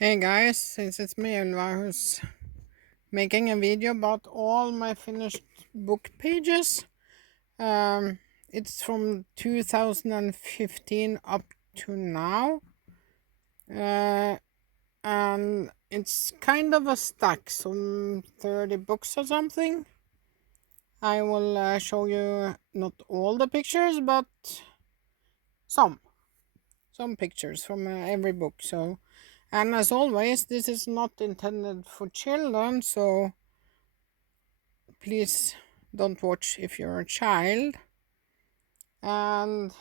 Hey guys, since it's me and who's making a video about all my finished book pages. Um, it's from 2015 up to now, uh, and it's kind of a stack, some 30 books or something. I will show you not all the pictures, but some some pictures from every book. So, and as always, this is not intended for children, so please don't watch if you're a child. And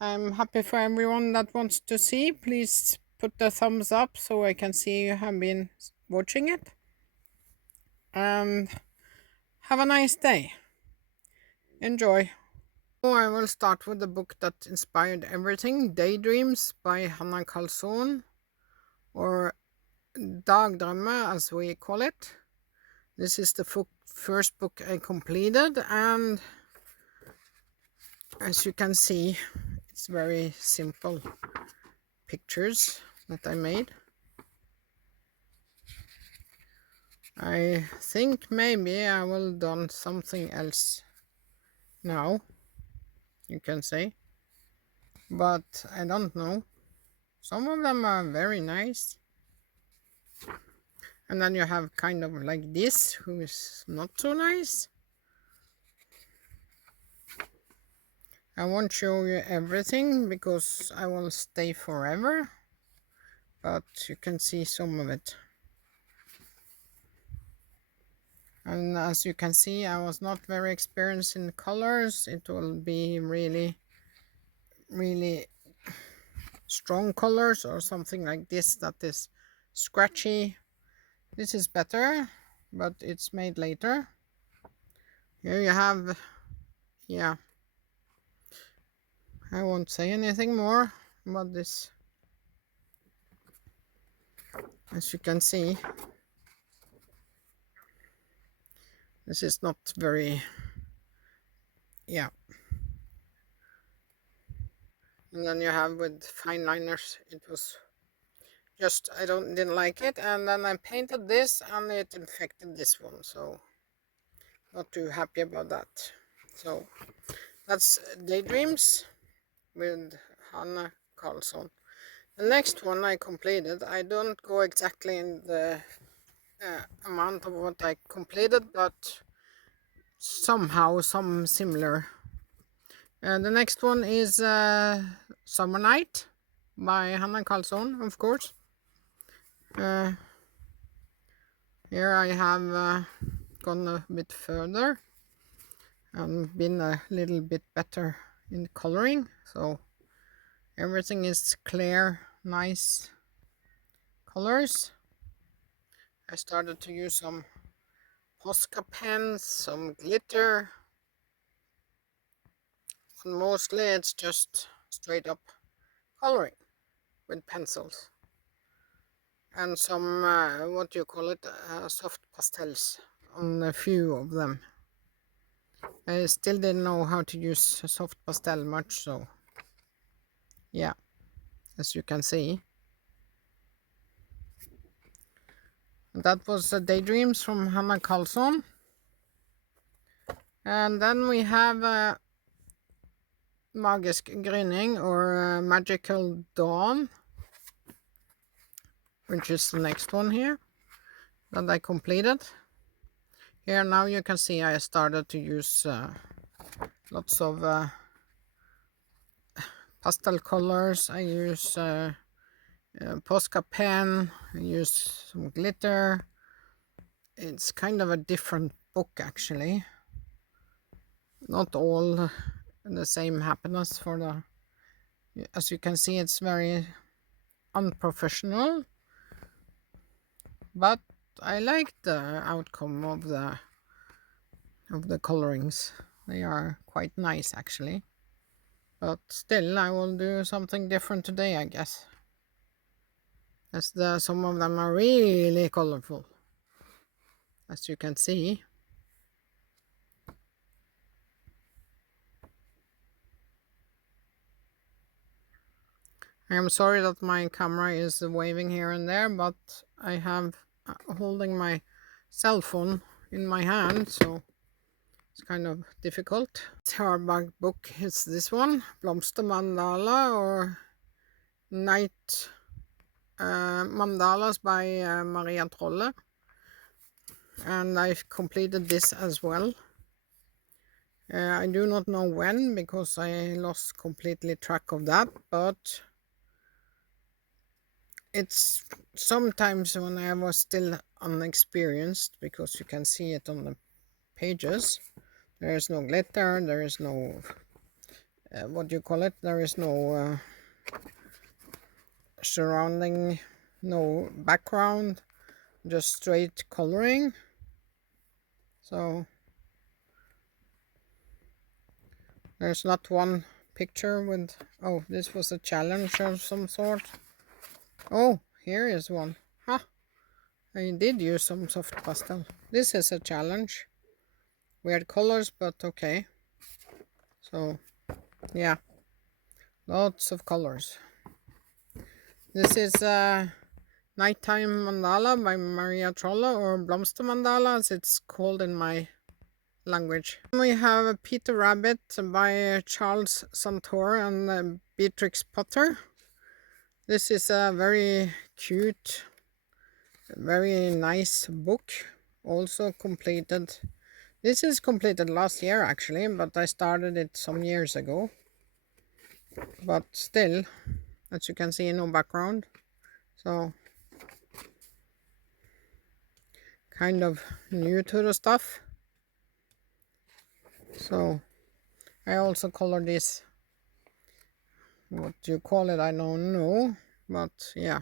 I'm happy for everyone that wants to see. Please put the thumbs up so I can see you have been watching it. And have a nice day. Enjoy. So I will start with the book that inspired everything, Daydreams by Hannah Carlson, or Dagdrømme as we call it. This is the first book I completed, and as you can see, it's very simple pictures that I made. I think maybe I will done something else now, you can say, but I don't know. Some of them are very nice, and then you have kind of like this, who is not so nice. I won't show you everything because I will stay forever, but you can see some of it. And as you can see, I was not very experienced in colors. It will be really strong colors or something like this that is scratchy. This is better, but it's made later. Here you have, yeah, I won't say anything more about this. As you can see, this is not very, yeah. And then you have with fine liners, it was just, I didn't like it. And then I painted this and it infected this one, so not too happy about that. So that's Daydreams with Hannah Carlson. The next one I completed, I don't go exactly in the amount of what I completed, but somehow some similar. The next one is Summer Night by Hannah Carlson, of course. Here I have gone a bit further and been a little bit better in coloring, so everything is clear, nice colors. I started to use some Posca pens, some glitter, and mostly it's just straight up coloring with pencils and some what do you call it, soft pastels on a few of them. I still didn't know how to use soft pastel much, so yeah, as you can see. That was Daydreams from Hannah Carlson. And then we have Magisk Gryning, or Magical Dawn, which is the next one here that I completed. Here now you can see I started to use lots of pastel colors. I use Posca pen, I use some glitter. It's kind of a different book actually. Not all the same happiness for the, as you can see, it's very unprofessional, but I like the outcome of the colorings. They are quite nice actually, but still I will do something different today, I guess, as some of them are really colorful, as you can see. I am sorry that my camera is waving here and there, but I have holding my cell phone in my hand, so it's kind of difficult. This hardback book is this one, Blomster Mandala, or Night Mandalas by Maria Trolle, and I've completed this as well. I do not know when, because I lost completely track of that, but it's sometimes when I was still unexperienced, because you can see it on the pages. There is no glitter, there is no what do you call it, there is no surrounding, no background, just straight coloring. So there's not one picture with, oh, this was a challenge of some sort. Oh, here is one. Huh, I did use some soft pastel. This is a challenge. Weird colors, but okay. So yeah, lots of colors. This is Nighttime Mandala by Maria Trolle, or Blomster Mandala as it's called in my language. We have Peter Rabbit by Charles Santor and Beatrix Potter. This is a very cute, very nice book. Also completed. This is completed last year actually, but I started it some years ago. But still, as you can see, no background. So kind of new to the stuff. So I also colored this, what do you call it, I don't know, but yeah,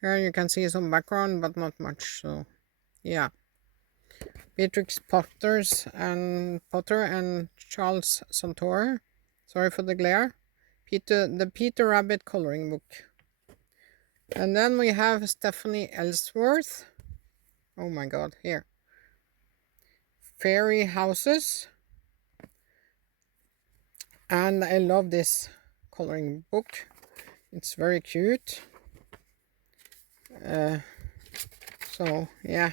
here you can see some background but not much. So yeah, Beatrix Potter and Charles Santor, sorry for the glare, the Peter Rabbit coloring book. And then we have Stephanie Ellsworth, oh my god, here, Fairy Houses. And I love this coloring book, it's very cute. So yeah,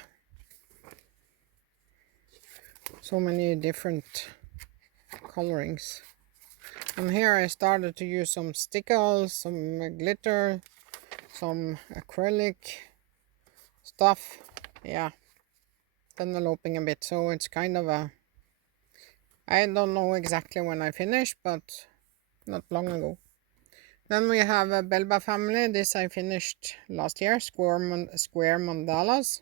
so many different colorings. And here I started to use some stickles, some glitter, some acrylic stuff. Yeah, developing a bit, so it's kind of a, I don't know exactly when I finished, but not long ago. Then we have a Belba family. This I finished last year, Square Mandalas.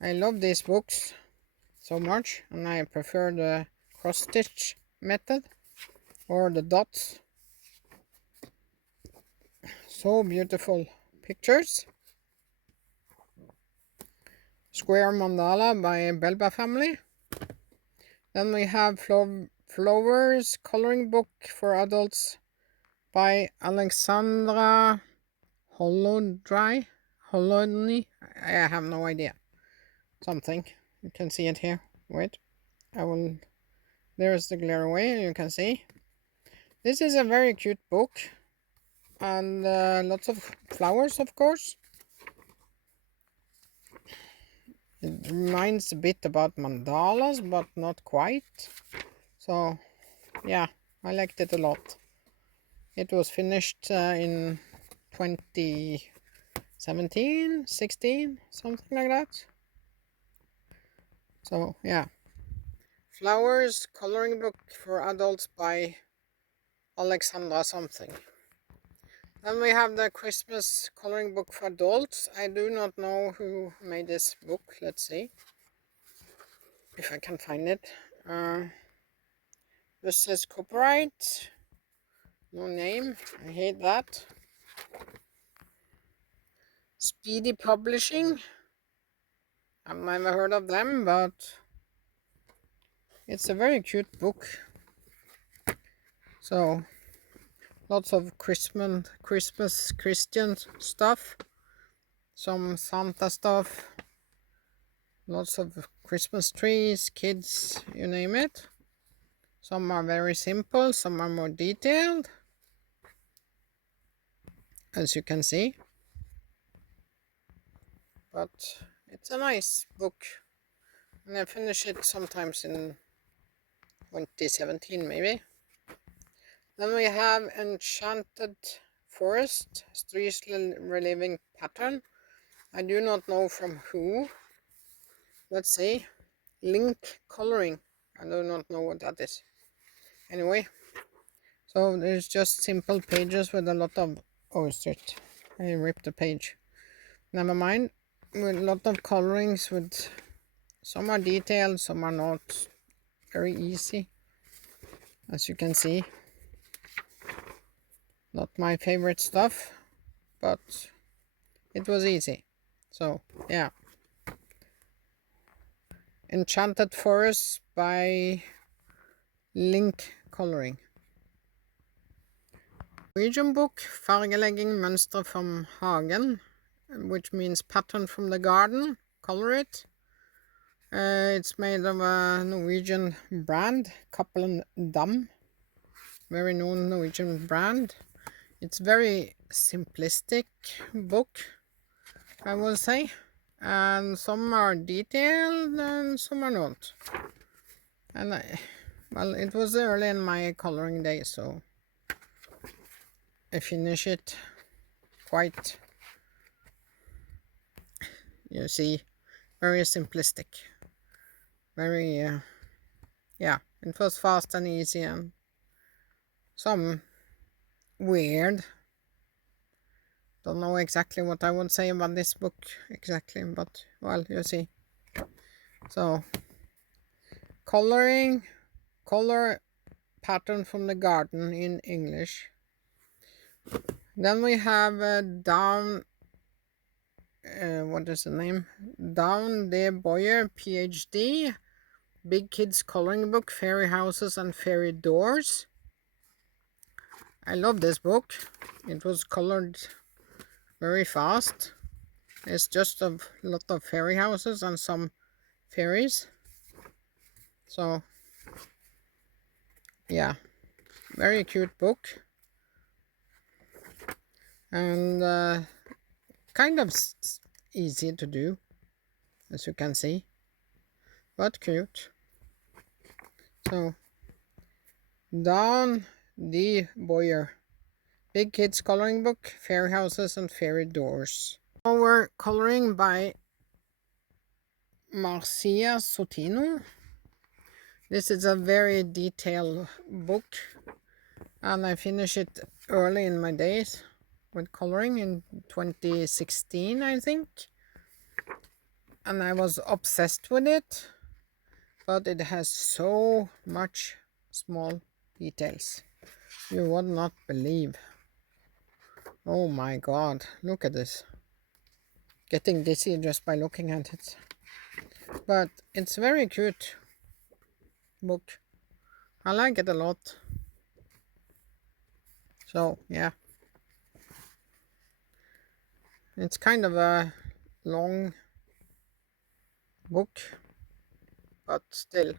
I love these books so much, and I prefer the cross stitch method or the dots. So beautiful pictures. Square Mandala by Belba family. Then we have Flowers coloring book for adults by Alexandra Holodny. I have no idea. Something. You can see it here. Wait. There's the glare away, you can see. This is a very cute book. And lots of flowers, of course. It reminds a bit about mandalas, but not quite. So, yeah, I liked it a lot. It was finished in 2017, 16, something like that. So, yeah. Flowers coloring book for adults by Alexandra something. Then we have the Christmas coloring book for adults. I do not know who made this book. Let's see if I can find it. This says copyright. No name. I hate that. Speedy Publishing. I've never heard of them, but it's a very cute book. So lots of Christmas Christian stuff, some Santa stuff, lots of Christmas trees, kids, you name it. Some are very simple, some are more detailed. as you can see. But it's a nice book, and I finish it sometimes in 2017 maybe. Then we have Enchanted Forest, Streisel Relieving Pattern. I do not know from who. Let's see. Link Coloring. I do not know what that is. Anyway, so there's just simple pages with a lot of... Oh, shit. I ripped the page. Never mind. With a lot of colorings with... Some are detailed, some are not. Very easy, as you can see. Not my favorite stuff, but it was easy. So, yeah. Enchanted Forest by Link Coloring. Norwegian book, Fargelegging Mønstre from Hagen, which means pattern from the garden. Color it. It's made of a Norwegian brand, Cappelen Dam. Very known Norwegian brand. It's very simplistic book, I will say. And some are detailed and some are not. And well, it was early in my coloring day, so I finish it quite, you see, very simplistic. Very, yeah, it was fast and easy, and some weird. Don't know exactly what I would say about this book exactly, but well, you see. So, color pattern from the garden in English. Then we have Down, what is the name? Down De Boyer, PhD, Big Kids Coloring Book, Fairy Houses and Fairy Doors. I love this book. It was colored very fast. It's just a lot of fairy houses and some fairies. So, yeah, very cute book. And kind of easy to do, as you can see, but cute. So, Down D. Boyer, Big Kids Coloring Book, Fairy Houses and Fairy Doors. Our coloring by Marcia Sotino. This is a very detailed book, and I finished it early in my days with coloring in 2016, I think. And I was obsessed with it, but it has so much small details. You would not believe. Oh my god, look at this. Getting dizzy just by looking at it. But it's very cute book. I like it a lot. So, yeah. It's kind of a long book, but still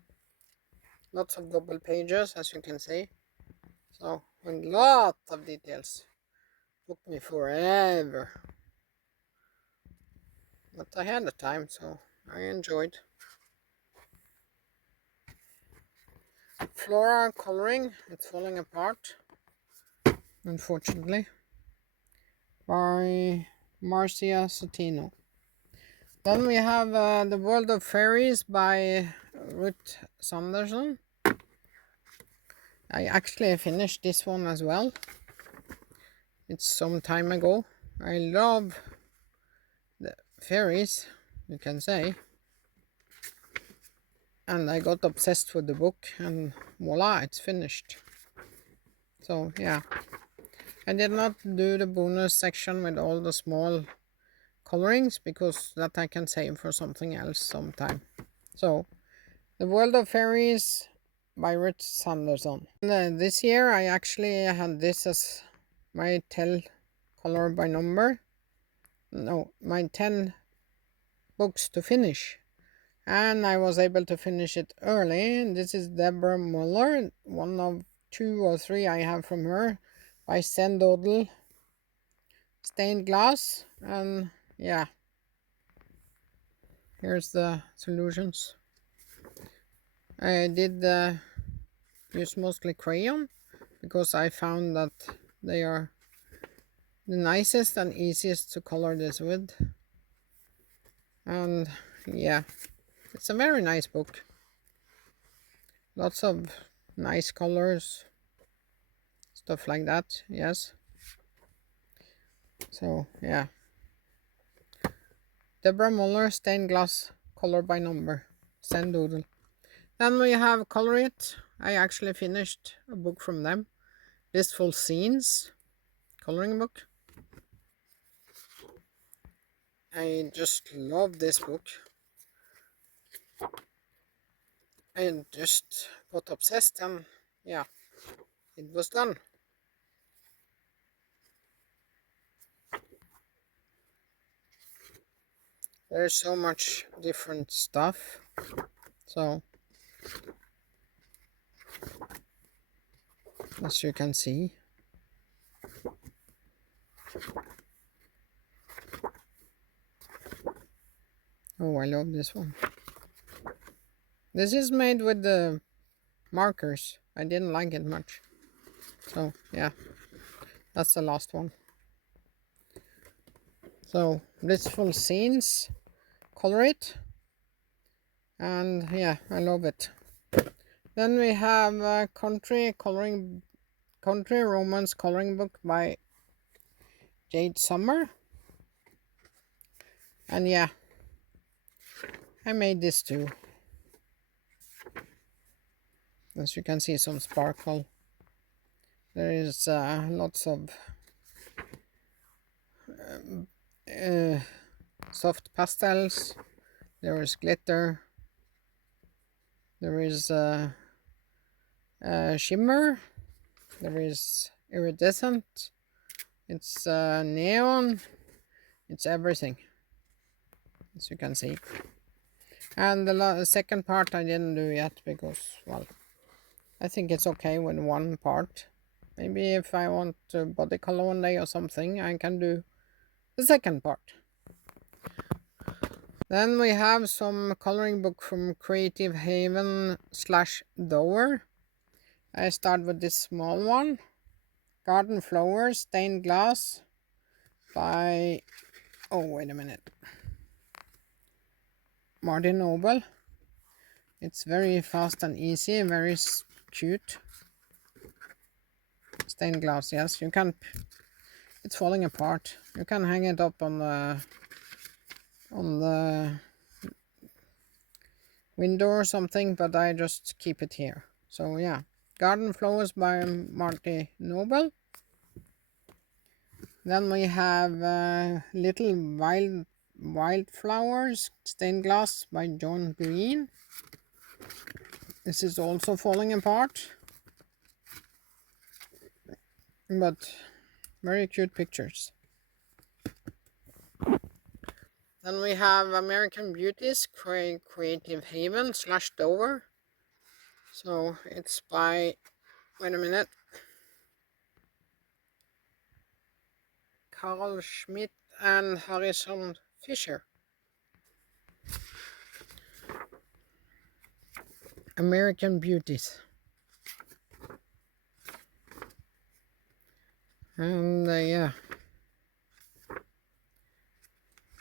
lots of double pages, as you can see. So, a lot of details. Took me forever. But I had the time, so I enjoyed. Flora coloring, it's falling apart, unfortunately, by Marcia Sotino. Then we have The World of Fairies by Ruth Sanderson. I actually finished this one as well. It's some time ago. I love the fairies, you can say. And I got obsessed with the book, and voila, it's finished. So, yeah. I did not do the bonus section with all the small colorings, because that I can save for something else sometime. So, The World of Fairies by Ruth Sanderson. And, this year I actually had this as my tell color by number. No, my 10 books to finish. And I was able to finish it early. This is Deborah Muller, one of 2 or 3 I have from her, by Sendodel stained glass, and yeah, here's the solutions. I did use mostly crayon because I found that they are the nicest and easiest to color this with. And yeah, it's a very nice book. Lots of nice colors, stuff like that, yes. So yeah, Deborah Muller, stained glass, color by number, Zen Doodle. Then we have Color It. I actually finished a book from them, Blissful Scenes, coloring book. I just love this book. I just got obsessed, and yeah, it was done. There's so much different stuff. So, as you can see, oh, I love this one. This is made with the markers. I didn't like it much. So, yeah, that's the last one. So, Blissful Scenes, Color It. And yeah, I love it. Then we have Country Romance Coloring Book by Jade Summer. And yeah, I made this too. As you can see, some sparkle. There is lots of soft pastels. There is glitter. There is shimmer. There is iridescent. It's neon. It's everything, as you can see. And the second part I didn't do yet because, well, I think it's okay with one part. Maybe if I want to body color one day or something, I can do the second part. Then we have some coloring book from Creative Haven / Dover. I start with this small one. Garden Flowers, Stained Glass by, oh wait a minute, Martin Noble. It's very fast and easy, very cute. Stained glass, yes, you can, it's falling apart. You can hang it up on the window or something, but I just keep it here. So yeah, Garden Flowers by Marty Noble. Then we have Little Wildflowers, Stained Glass by John Green. This is also falling apart, but very cute pictures. Then we have American Beauties, Creative Haven / Dover. So it's by, wait a minute, Carl Schmidt and Harrison Fisher. American Beauties. And yeah,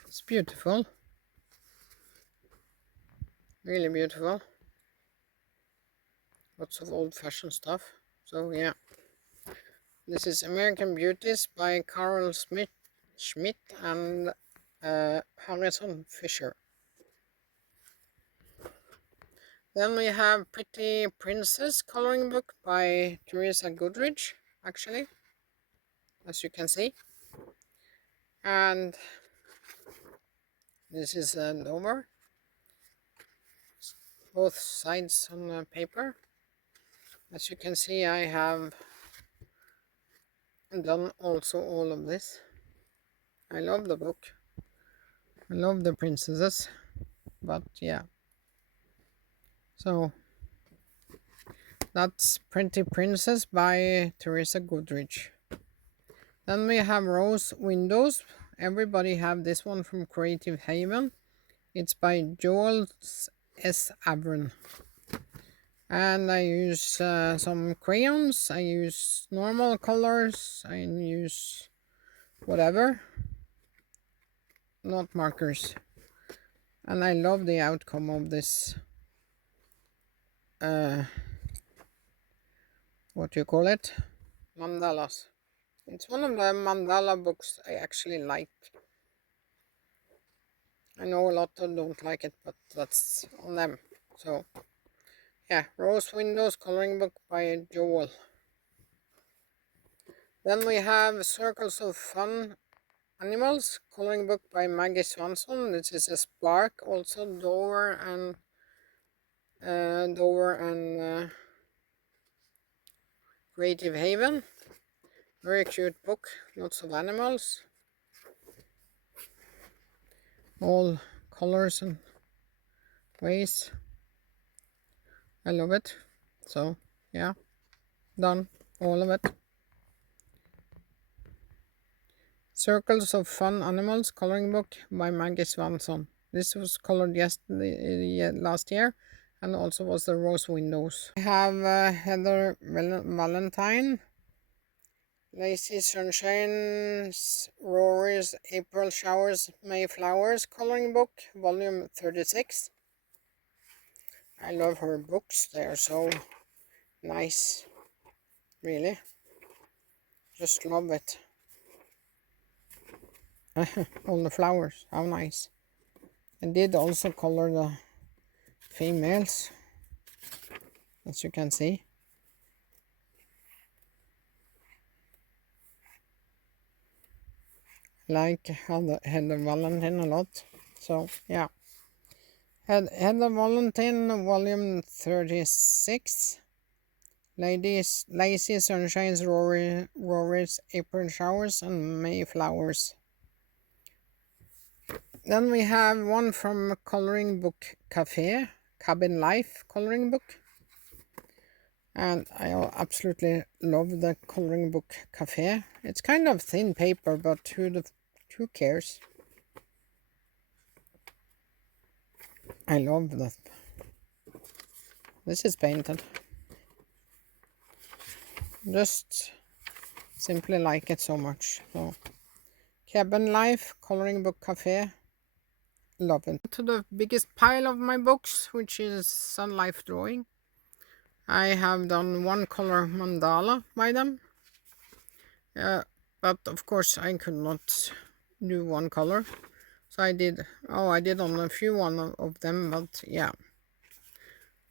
it's beautiful. Really beautiful. Lots of old-fashioned stuff. So yeah, this is American Beauties by Carl Schmidt and Harrison Fisher. Then we have Pretty Princess coloring book by Teresa Goodrich, actually, as you can see. And this is Dover. Both sides on paper. As you can see, I have done also all of this. I love the book. I love the princesses, but yeah. So that's Pretty Princess by Teresa Goodrich. Then we have rose windows. Everybody have this one from Creative Haven. It's by Joel S. Avron. And I use some crayons. I use normal colors. I use whatever, not markers. And I love the outcome of this what do you call it, mandalas. It's one of the mandala books I actually like. I know a lot of don't like it, but that's on them. So yeah, Rose Windows coloring book by Joel. Then we have Circles of Fun Animals coloring book by Maggie Swanson. This is a Spark, also Dover and Creative Haven. Very cute book, lots of animals, all colors and ways. I love it. So yeah, done all of it. Circles of Fun Animals coloring book by Maggie Swanson. This was colored last year, and also was the Rose Windows. I have Heather Valentine, Lazy Sunshines, Rory's April Showers, May Flowers coloring book, volume 36. I love her books, they are so nice, really. Just love it. All the flowers, how nice. I did also color the females, as you can see. Like Heather Valentine a lot. So yeah, Heather Valentine volume 36. Lazy Sunshine's Rory's April Showers and May Flowers. Then we have one from Coloring Book Cafe, Cabin Life coloring book. And I absolutely love the Coloring Book Cafe. It's kind of thin paper, but who cares? I love that. This is painted. Just simply like it so much. So Cabin Life Coloring Book Cafe. Love it. To the biggest pile of my books, which is Sun Life Drawing. I have done one color mandala by them. But of course I could not do one color. So I did on a few of them, but yeah.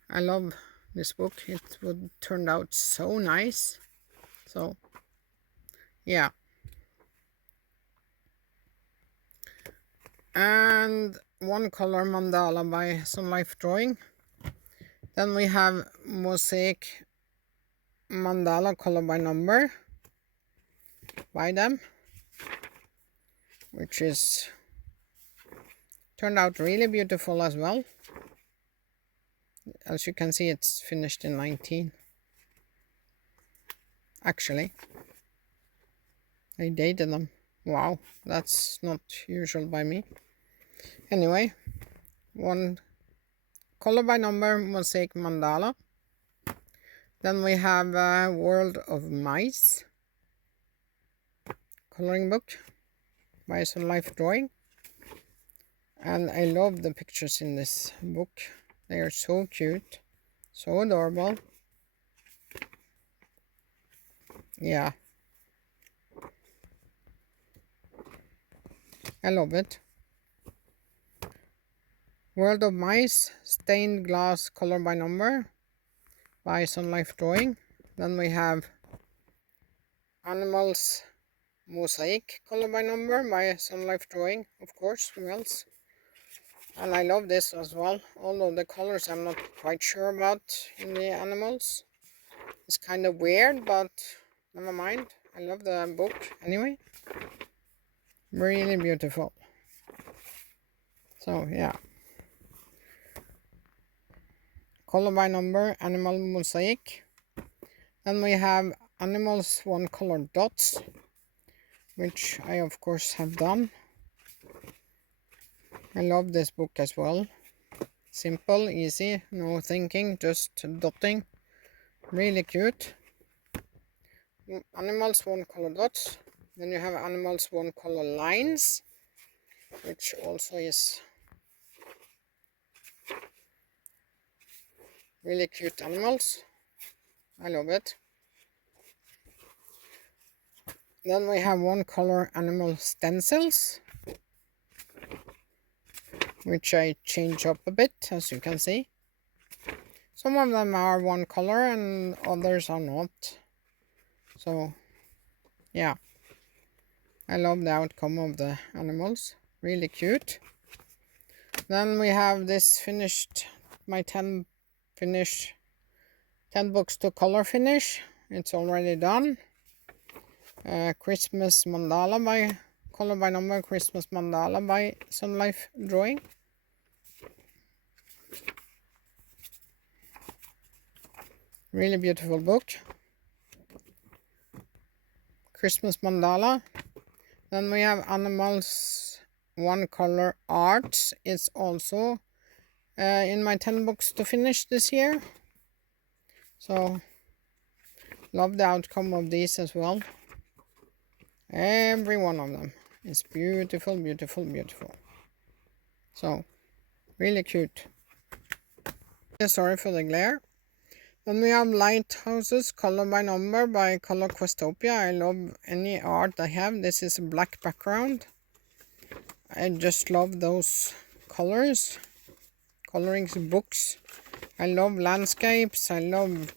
I love this book. It would turn out so nice. So yeah. And one color mandala by Sun Life Drawing. Then we have Mosaic Mandala color by number by them, which is turned out really beautiful as well. As you can see, it's finished in 19. Actually, I dated them. Wow, that's not usual by me. Anyway, one color by number Mosaic Mandala. Then we have World of Mice coloring book by Sun Life Drawing. And I love the pictures in this book. They are so cute, so adorable. Yeah, I love it. World of Mice, stained glass color by number by Sun Life Drawing. Then we have Animals Mosaic color by number by Sun Life Drawing, of course, who else? And I love this as well, although the colors I'm not quite sure about in the animals. It's kind of weird, but never mind. I love the book anyway. Really beautiful. So yeah. Color by number, Animal Mosaic. Then we have Animals one color dots which I of course have done. I love this book as well. Simple, easy, no thinking, just dotting. Really cute. Animals, one color dots. Then you have animals, one color lines, which also is really cute animals. I love it. Then we have one color animal stencils, which I change up a bit, as you can see. Some of them are one color and others are not. So, yeah. I love the outcome of the animals. Really cute. Then we have this finished, my 10 books to color finish. It's already done. Christmas Mandala by Color by Number Christmas Mandala by Sun Life Drawing. Really beautiful book. Christmas Mandala. Then we have Animals One Color Arts. It's also in my 10 books to finish this year. So, love the outcome of these as well. Every one of them is beautiful, beautiful, beautiful. So, really cute. Sorry for the glare. Then we have Lighthouses, Color by Number by Color Questopia. I love any art I have. This is a black background. I just love those colors. Coloring books. I love landscapes. I love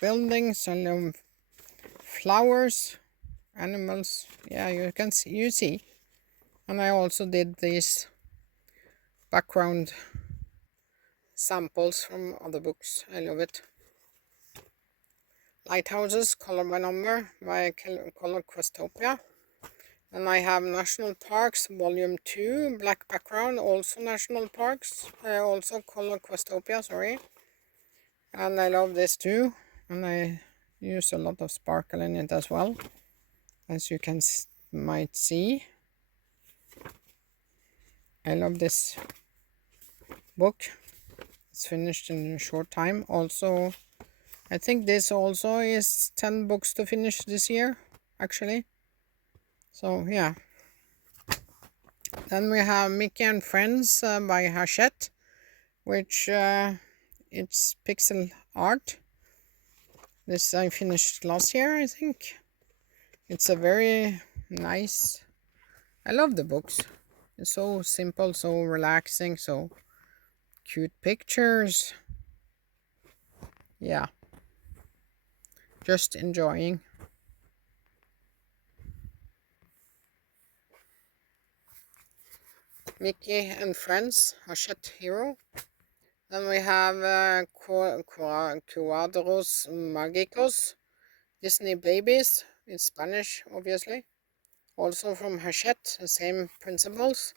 buildings. I love flowers, animals. Yeah, you see. And I also did these background samples from other books. I love it. Lighthouses, Color by Number by Color Questopia. And I have National Parks, Volume 2, black background, also National Parks, also Color Questopia, sorry. And I love this too, and I use a lot of sparkle in it as well, as you might see. I love this book. It's finished in a short time. Also, I think this also is 10 books to finish this year, actually. So, yeah. Then we have Mickey and Friends by Harshet, which it's pixel art. This I finished last year, I think. It's a very nice... I love the books. It's so simple, so relaxing, so cute pictures. Yeah. Just enjoying. Mickey and Friends, Harshet Hero. Then we have Cuadros Magicos, Disney Babies, in Spanish, obviously. Also from Harshet, the same principles.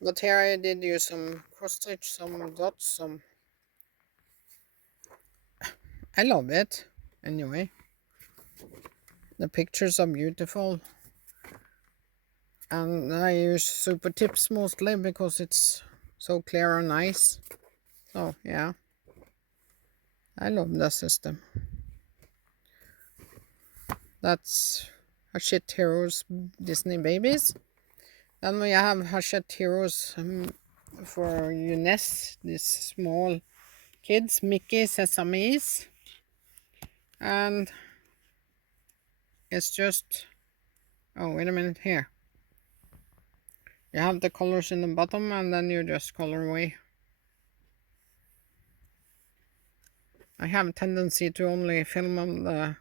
But here I did use some cross-stitch, some dots, some... I love it, anyway. The pictures are beautiful. And I use super tips mostly because it's so clear and nice. So, yeah. I love the system. That's Harshet Heroes Disney Babies. Then we have Harshet Heroes for UNES, these small kids, Mickey Sesames. And it's just... Oh, wait a minute, here. You have the colors in the bottom and then you just color away. I have a tendency to only film on the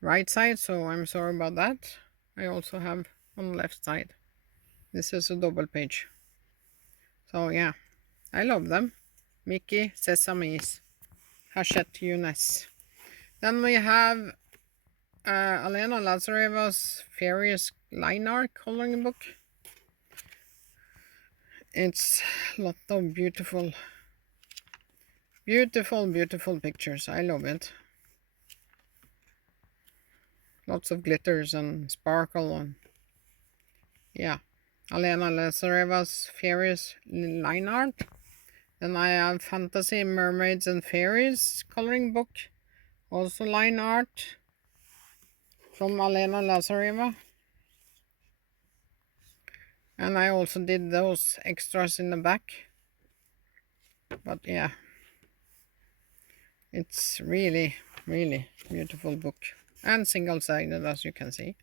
right side, so I'm sorry about that. I also have on the left side. This is a double page. So yeah, I love them. Mickey Sesames, Harshet UNES. Then we have Alena Lazareva's Fairies line art coloring book. It's a lot of beautiful pictures. I love it. Lots of glitters and sparkle and yeah. Alena Lazareva's Fairies line art. Then I have Fantasy Mermaids and Fairies coloring book, also line art from Alena Lazareva. And I also did those extras in the back. But yeah, it's really, really beautiful book. And single-sided, as you can see.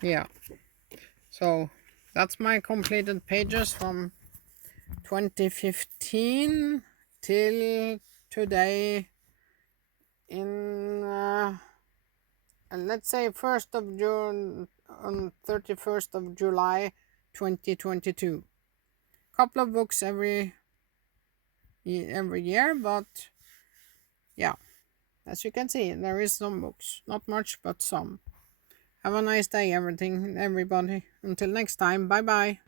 Yeah. So that's my completed pages from 2015 till today in let's say 1st of June on 31st of July 2022. Couple of books every year, but yeah, as you can see, there is some books, not much but some. Have a nice day everybody. Until next time, bye bye.